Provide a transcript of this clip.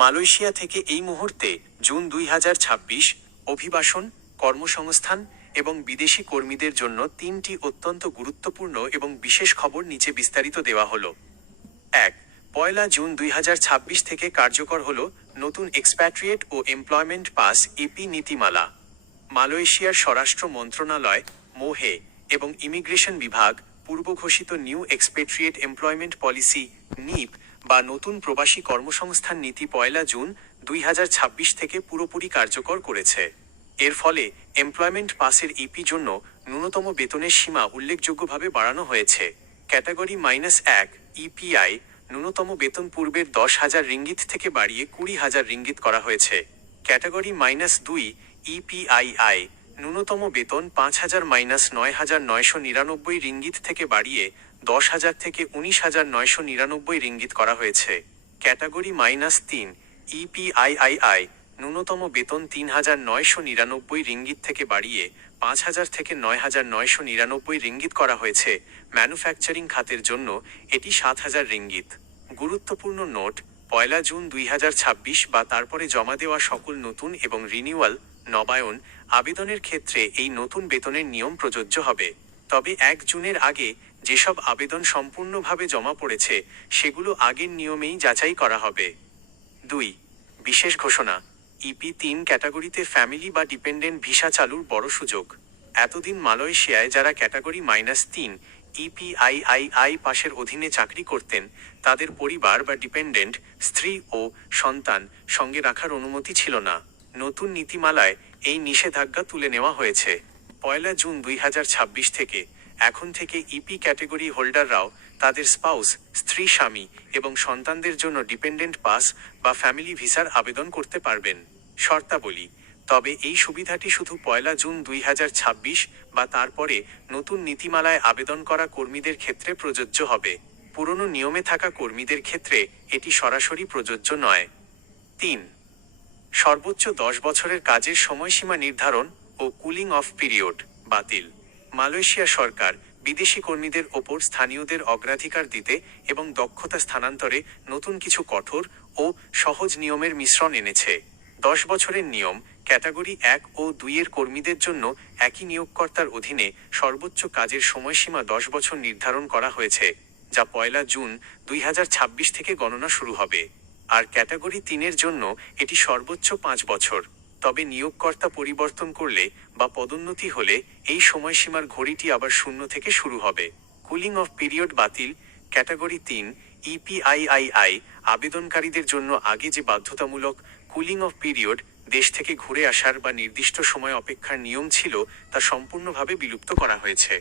Malaysia থেকে এই মুহূর্তে জুন 2026 অভিবাসন, কর্মসংস্থান এবং বিদেশি কর্মীদের জন্য 3টি অত্যন্ত গুরুত্বপূর্ণ এবং বিশেষ খবর নিচে বিস্তারিত দেওয়া হলো। 1. 1 জুন 2026 থেকে কার্যকর হল নতুন এক্সপ্যাট্রিয়েট ও এমপ্লয়মেন্ট পাস ইপি নীতিমালা। মালয়েশিয়ার স্বরাষ্ট্র মন্ত্রণালয়, মোহে এবং ইমিগ্রেশন বিভাগ পূর্বঘোষিত নিউ এক্সপেট্রিয়েট এমপ্লয়মেন্ট পলিসি নিপ বা নতুন প্রবাসী কর্মসংস্থান নীতি 1 জুন 2026 থেকে পুরোপুরি কার্যকর করেছে। এর ফলে এমপ্লয়মেন্ট পাসের ইপি জন্য ন্যূনতম বেতনের সীমা উল্লেখযোগ্যভাবে বাড়ানো হয়েছে। ক্যাটাগরি -1 ইপিআই ন্যূনতম বেতন পূর্বের 10,000 রিঙ্গিত থেকে বাড়িয়ে 20,000 রিঙ্গিত করা হয়েছে। ক্যাটাগরি -2 ইপিআইআই ন্যূনতম বেতন 5,000 -9,999 রিঙ্গিত থেকে বাড়িয়ে 10,000 থেকে 19,999 রিঙ্গিত করা হয়েছে। ক্যাটাগরি -3 ইপিআইআইআই ন্যূনতম বেতন 3,999 রিঙ্গিত থেকে বাড়িয়ে 5,000 থেকে 9,999 রিঙ্গিত করা হয়েছে। ম্যানুফ্যাকচারিং খাতের জন্য এটি 7,000 রিঙ্গিত। গুরুত্বপূর্ণ নোট: 1 জুন 2026 বা তারপরে জমা দেওয়া সকল নতুন এবং রিনিউয়াল নবায়ন আবেদনের ক্ষেত্রে এই নতুন বেতনের নিয়ম প্রযোজ্য হবে। তবে 1 জুনের আগে যেসব আবেদন সম্পূর্ণভাবে জমা পড়েছে সেগুলো আগের নিয়মেই যাচাই করা হবে। 2. বিশেষ ঘোষণা: ইপি3 ক্যাটাগরিতে ফ্যামিলি বা ডিপেন্ডেন্ট ভিসা চালুর বড় সুযোগ। এতদিন মালয়েশিয়ায় যারা ক্যাটাগরি -3 ইপিআইআইআই পাশের অধীনে চাকরি করতেন তাদের পরিবার বা ডিপেন্ডেন্ট স্ত্রী ও সন্তান সঙ্গে রাখার অনুমতি ছিল না। নতুন নীতিমালায় এই নিষেধাজ্ঞা তুলে নেওয়া হয়েছে। 1 জুন 2026 থেকে এখন থেকে ইপি ক্যাটাগরি হোল্ডাররাও তাদের স্পাউস, স্ত্রী, স্বামী এবং সন্তানদের জন্য ডিপেন্ডেন্ট পাস বা ফ্যামিলি ভিসার আবেদন করতে পারবেন। শর্তাবলী: তবে এই সুবিধাটি শুধু 1 জুন 2026 বা তারপরে নতুন নীতিমালায় আবেদন করা কর্মীদের ক্ষেত্রে প্রযোজ্য হবে। পুরনো নিয়মে থাকা কর্মীদের ক্ষেত্রে এটি সরাসরি প্রযোজ্য নয়। 3. সর্বোচ্চ 10 বছরের কাজের সময়সীমা নির্ধারণ ও কুলিং অফ পিরিয়ড বাতিল। মালয়েশিয়া সরকার বিদেশি কর্মীদের ওপর স্থানীয়দের অগ্রাধিকার দিতে এবং দক্ষতা স্থানান্তরে নতুন কিছু কঠোর ও সহজ নিয়মের মিশ্রণ এনেছে। 10 বছরের নিয়ম: ক্যাটাগরি 1 ও 2 এর কর্মীদের জন্য একই নিয়োগকর্তার অধীনে সর্বোচ্চ কাজের সময়সীমা 10 বছর নির্ধারণ করা হয়েছে, যা 1 জুন 2026 থেকে গণনা শুরু হবে। আর ক্যাটাগরি 3 এর জন্য এটি সর্বোচ্চ 5 বছর। তবে নিয়োগকর্তা পরিবর্তন করলে বা পদোন্নতি হলে এই সময়সীমার ঘড়িটি আবার 0 থেকে শুরু হবে। কুলিং অফ পিরিয়ড বাতিল। ক্যাটাগরি 3 ইপিআইআইআই আবেদনকারীদের জন্য আগে যে বাধ্যতামূলক কুলিং অফ পিরিয়ড, দেশ থেকে ঘুরে আসার বা নির্দিষ্ট সময় অপেক্ষার নিয়ম ছিল, তা সম্পূর্ণভাবে বিলুপ্ত করা হয়েছে।